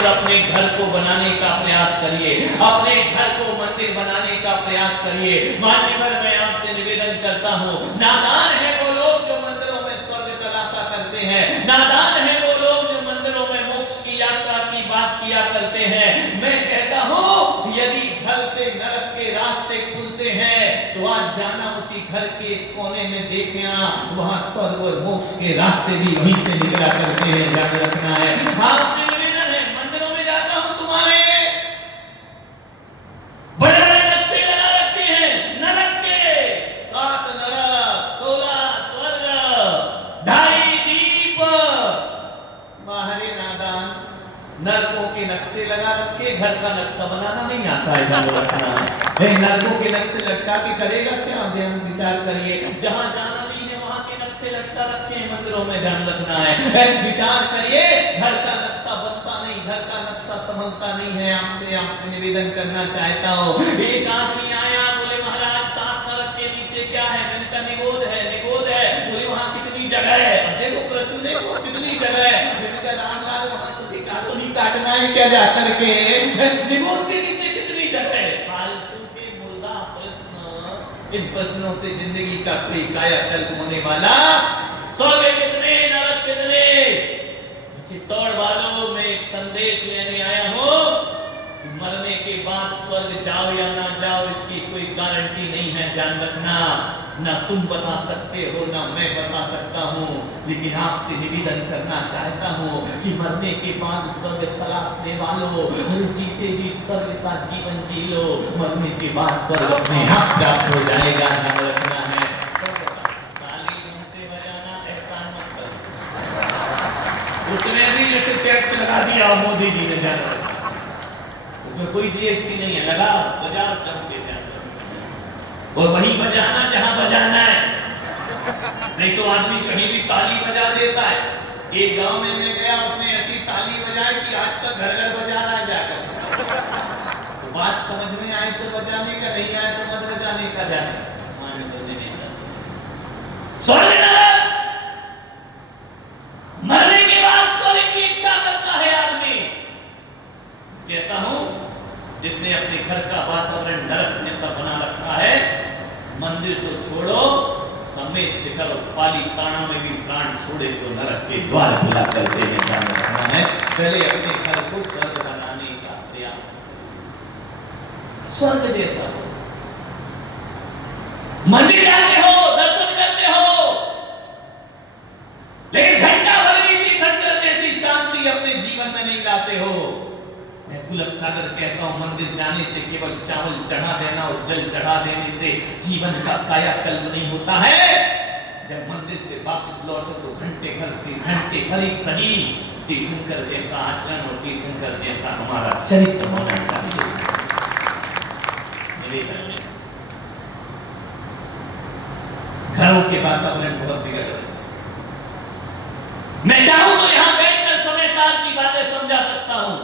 मित्र अपने घर को बनाने का प्रयास करिए, अपने घर को मंदिर बनाने का प्रयास करिए। मान्यवर मैं आपसे निवेदन करता हूँ, नादान है वो लोग जो मंदिरों में स्वर्ग तलाशा करते हैं, नादान है वो लोग जो मंदिरों में मोक्ष की यात्रा की बात किया करते हैं। मैं कहता हूँ यदि घर से नरक के रास्ते खुलते हैं तो आज जाना उसी घर के कोने में देखना, वहां स्वर्ग और मोक्ष के रास्ते भी वहीं से निकला करते हैं, याद रखना है। आपसे निवेदन है, मंदिरों में जाता हूं तुम्हारे बड़े बड़े नक्शे लगा रखे हैं नरक के, 7 नरक, 16 स्वर्ग, 2.5 दीप। बाहरी नादान नरकों के नक्शे लगा रखे, घर का नक्शा बनाना नहीं आता है, ध्यान रखना है। नरकों के नक्शे लटका के करेगा क्या? ध्यान विचार करिए, जहां जाना नहीं है वहां के नक्शे लटका रखे हैं मंदिरों में, ध्यान रखना है। विचार करिए, घर का नक्शा बनता नहीं, घर का नक्शा संभलता नहीं है। आपसे निवेदन करना चाहता हूँ, एक आदमी आया, बोले महाराज 7 नरक के नीचे क्या है? मैंने कहा निगोद है, निगोद है। बोले वहां कितनी जगह है? अब देखो प्रश्न देखो, कितनी जगह है? मैंने कहा रामलाल वहां तो नहीं काटना है क्या जा करके? निगोद के नीचे कितनी जगह है? फालतू के मुर्दा प्रश्न, इन प्रश्नों से जिंदगी का कोई कायाकल्प होने वाला। स्वर्ग कितने, नरक कितने? चित्तौड़ वालों में एक संदेश लेने आया हूं, मरने के बाद स्वर्ग जाओ या ना जाओ इसकी कोई गारंटी नहीं है, ध्यान रखना। ना तुम बता सकते हो ना मैं बता सकता हूँ, लेकिन आपसे निवेदन करना चाहता हूँ कि मरने के बाद स्वर्ग तलाशने वालों, जीते ही स्वर्ग सा जीवन जी लो, मरने के बाद स्वर्ग अपने आप प्राप्त हो जाएगा, ध्यान रखना है। ताली मुझसे बजाना एहसान मत करो। उसने भी जैसे टैक्स लगा दिया मोदी जी ने, ध्यान रखना, उसमें कोई जीएसटी नहीं है, लगा बजाओ चमके, और वहीं बजाना जहां बजाना है, नहीं तो आदमी कहीं भी ताली बजा देता है। एक गांव में मैं गया, उसने ऐसी ताली बजाई कि आज तक घर घर बजा रहा है जाकर। तो बात समझ में आए तो बजाने का, नहीं आए तो मत बजाने का, जाने स्वर्ग नरक, मरने के बाद स्वर्ग की इच्छा करता है आदमी। कहता हूं जिसने अपने घर का वातावरण नरक जैसा बना रखा है, मंदिर तो छोड़ो, समेत शिखर और पाली ताना में भी प्राण छोड़े तो नरक के द्वार खुला करते हैं, ध्यान रखना है। पहले अपने घर को स्वर्ग बनाने का प्रयास, स्वर्ग जैसा हो। मंदिर जाते हो, दर्शन करते हो, लेकिन घंटा भर भी तीर्थंकर जैसी शांति अपने जीवन में नहीं लाते हो। पुलक सागर कहता हूं, मंदिर जाने से केवल चावल चढ़ा देना और जल चढ़ा देने से जीवन का कायाकल्प नहीं होता है। जब मंदिर से वापस लौटो तो घंटे भर ही सही तीर्थंकर जैसा आचरण और तीर्थंकर जैसा हमारा चरित्र होना चाहिए। घरों के वातावरण बहुत बिगड़ रहे। मैं चाहूं तो यहां बैठकर समय साल की बातें समझा सकता हूं,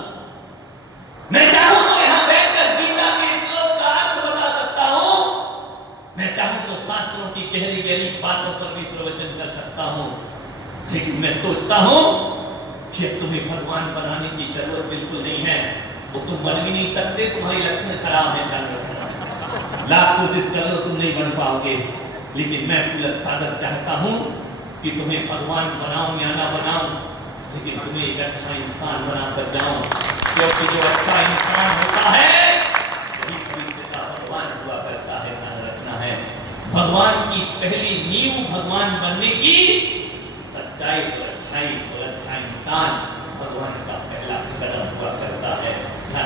मैं चाहूं तो यहां बैठकर गीता के श्लोक का अर्थ बता सकता हूं, मैं चाहूं तो शास्त्रों की गहरी गहरी बातों पर भी प्रवचन कर सकता हूं, लेकिन मैं सोचता हूं कि तुम्हें भगवान बनाने की जरूरत बिल्कुल नहीं है। वो तुम बन भी नहीं सकते, तुम्हारी लक्षण खराब है, लाख कोशिश कर लो तुम नहीं बन पाओगे। लेकिन मैं पुलक सागर चाहता हूं कि तुम्हें भगवान बनाऊं या ना बनाऊं, लेकिन तुम्हें एक अच्छा इंसान बनाकर जाऊं, क्योंकि जो अच्छा इंसान होता है वही भविष्य का भगवान हुआ करता है, ध्यान रखना है। भगवान की पहली नींव भगवान बनने की सच्चाई और अच्छाई